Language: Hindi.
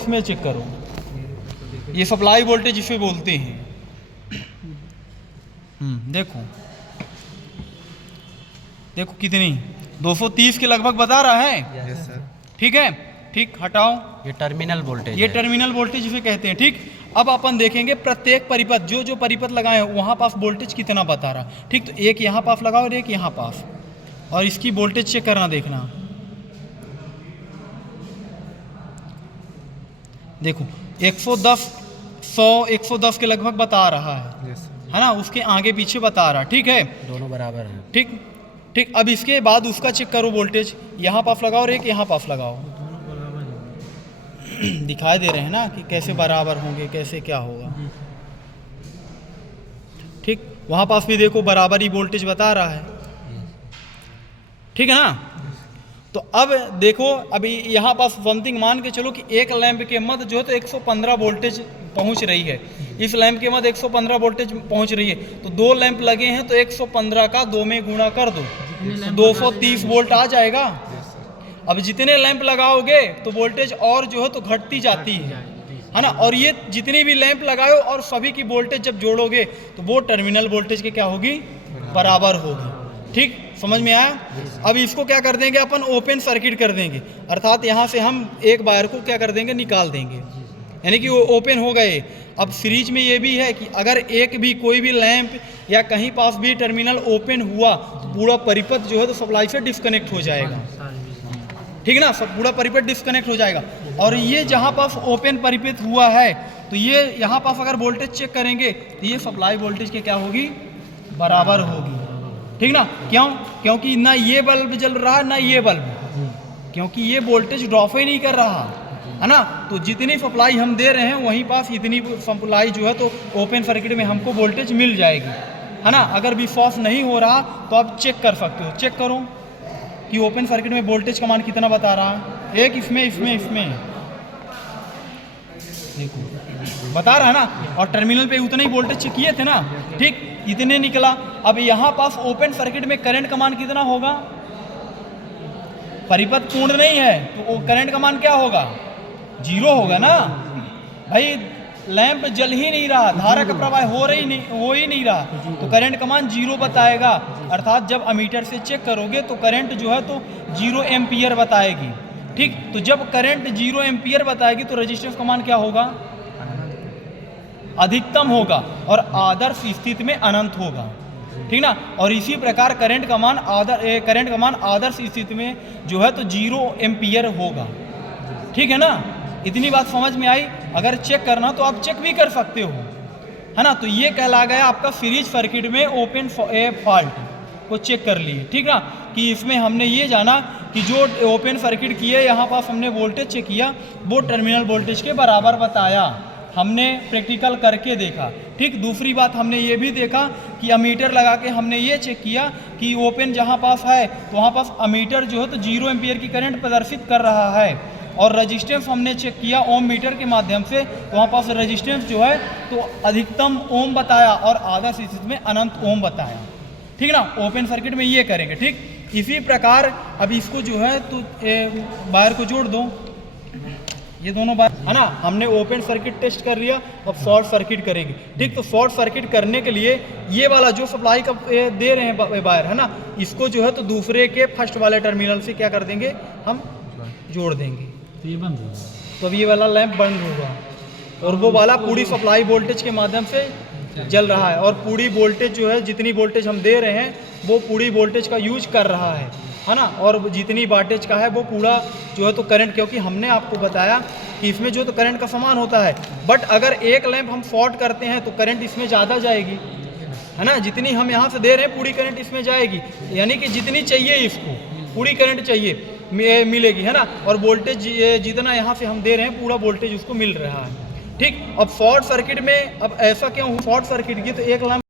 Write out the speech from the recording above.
इसमें चेक करो, ये सप्लाई वोल्टेज इसे बोलते हैं। देखो देखो कितनी 230 के लगभग बता रहा है। Yes sir. ठीक है, ठीक, हटाओ। ये टर्मिनल वोल्टेज ये है। टर्मिनल वोल्टेज इसे कहते हैं। ठीक, अब अपन देखेंगे प्रत्येक परिपथ जो जो परिपथ लगाए हैं वहाँ पास वोल्टेज कितना बता रहा। ठीक, तो एक यहाँ पास लगाओ और एक यहाँ पास, और इसकी वोल्टेज चेक करना, देखना। देखो 110 100 110 के लगभग बता रहा है। Yes sir. है ना, उसके आगे पीछे बता रहा। ठीक है, दोनों बराबर हैं। ठीक ठीक। अब इसके बाद उसका चेक करो वोल्टेज, यहाँ पास लगाओ और एक यहाँ पास लगाओ। दिखाई दे रहे हैं ना कि कैसे बराबर होंगे, कैसे क्या होगा। ठीक, वहाँ पास भी देखो बराबर ही वोल्टेज बता रहा है। ठीक है ना। तो अब देखो, अभी यहाँ पास समथिंग मान के चलो कि एक लैंप के मध्य जो है तो 115 वोल्टेज पहुँच रही है। इस लैंप के मध्य 115 वोल्टेज पहुँच रही है, तो दो लैंप लगे हैं तो 115 का 2 में गुणा कर दो, 230 वोल्ट आ जाएगा। अब जितने लैंप लगाओगे तो वोल्टेज और जो है तो घटती जाती है ना। और ये जितनी भी लैंप लगाओ और सभी की वोल्टेज जब जोड़ोगे तो वो टर्मिनल वोल्टेज के क्या होगी, बराबर होगी। ठीक, समझ में आया। अब इसको क्या कर देंगे अपन, ओपन सर्किट कर देंगे, अर्थात यहाँ से हम एक वायर को क्या कर देंगे, निकाल देंगे, यानी कि वो ओपन हो गए। अब सीरीज में ये भी है कि अगर एक भी कोई भी लैंप या कहीं पास भी टर्मिनल ओपन हुआ तो पूरा परिपथ जो है तो सप्लाई से डिस्कनेक्ट हो जाएगा। ठीक है ना, सब पूरा परिपथ डिस्कनेक्ट हो जाएगा। और ये जहाँ पास ओपन परिपथ हुआ है तो ये यहाँ पास अगर वोल्टेज चेक करेंगे तो ये सप्लाई वोल्टेज के क्या होगी, बराबर होगी। ठीक ना, क्यों, क्योंकि ना ये बल्ब जल रहा है ना ये बल्ब, क्योंकि ये वोल्टेज ड्रॉप ही नहीं कर रहा है ना। तो जितनी सप्लाई हम दे रहे हैं वहीं पास इतनी सप्लाई जो है तो ओपन सर्किट में हमको वोल्टेज मिल जाएगी, है ना। अगर विश्वास नहीं हो रहा तो आप चेक कर सकते हो। चेक करो कि ओपन सर्किट में वोल्टेज का मान कितना बता रहा है। एक इसमें देखो बता रहा है ना, और टर्मिनल पे उतने ही वोल्टेज चेक किए थे ना। ठीक, इतने निकला। अब यहाँ पास ओपन सर्किट में करंट का मान कितना होगा, परिपथ पूर्ण नहीं है तो करंट का मान क्या होगा, 0 होगा ना भाई। लैंप जल ही नहीं रहा, धारा का प्रवाह हो ही नहीं रहा, तो करंट का मान 0 बताएगा। अर्थात जब अमीटर से चेक करोगे तो करंट जो है तो 0 एम्पियर बताएगी। ठीक, तो जब करंट 0 एम्पियर बताएगी तो रेजिस्टेंस का मान क्या होगा, अधिकतम होगा, और आदर्श स्थिति में अनंत होगा। ठीक ना। और इसी प्रकार करंट का मान आदर्श स्थिति में जो है तो 0 एम्पियर होगा। ठीक है ना, इतनी बात समझ में आई। अगर चेक करना तो आप चेक भी कर सकते हो, है ना। तो ये कहला गया आपका सीरीज सर्किट में ओपन फॉल्ट को चेक कर लिए। ठीक ना, कि इसमें हमने ये जाना कि जो ओपन सर्किट किए यहाँ पास हमने वोल्टेज चेक किया वो टर्मिनल वोल्टेज के बराबर बताया, हमने प्रैक्टिकल करके देखा। ठीक, दूसरी बात हमने ये भी देखा कि अमीटर लगा के हमने ये चेक किया कि ओपन जहाँ पास है तो वहाँ पास अमीटर जो है तो 0 एम्पियर की करंट प्रदर्शित कर रहा है, और रेजिस्टेंस हमने चेक किया ओम मीटर के माध्यम से, तो वहाँ पास रेजिस्टेंस जो है तो अधिकतम ओम बताया और आदर्श स्थिति में अनंत ओम बताया। ठीक ना, ओपन सर्किट में ये करेंगे। ठीक, इसी प्रकार अब इसको जो है तो वायर को जोड़ दो, ये दोनों वायर, है ना। हमने ओपन सर्किट टेस्ट कर लिया, अब शॉर्ट सर्किट करेंगे। ठीक, तो शॉर्ट सर्किट करने के लिए ये वाला जो सप्लाई का दे रहे हैं वायर, है ना, इसको जो है तो दूसरे के फर्स्ट वाले टर्मिनल से क्या कर देंगे, हम जोड़ देंगे। तो ये बंद होगा, तो अब ये वाला लैंप बंद होगा और वो वाला पूरी सप्लाई वोल्टेज के माध्यम से जल रहा है, और पूरी वोल्टेज जो है जितनी वोल्टेज हम दे रहे हैं वो पूरी वोल्टेज का यूज कर रहा है ना। और जितनी वाटेज का है वो पूरा जो है तो करंट, क्योंकि हमने आपको बताया कि इसमें जो तो करंट का समान होता है, बट अगर एक लैंप हम शॉर्ट करते हैं तो करंट इसमें ज़्यादा जाएगी, है ना। जितनी हम यहाँ से दे रहे हैं पूरी करंट इसमें जाएगी, यानी कि जितनी चाहिए इसको पूरी करंट चाहिए मिलेगी, है ना। और वोल्टेज जितना यहाँ से हम दे रहे हैं पूरा वोल्टेज उसको मिल रहा है। ठीक, अब शॉर्ट सर्किट में अब ऐसा क्यों शॉर्ट सर्किट की, तो एक लैंप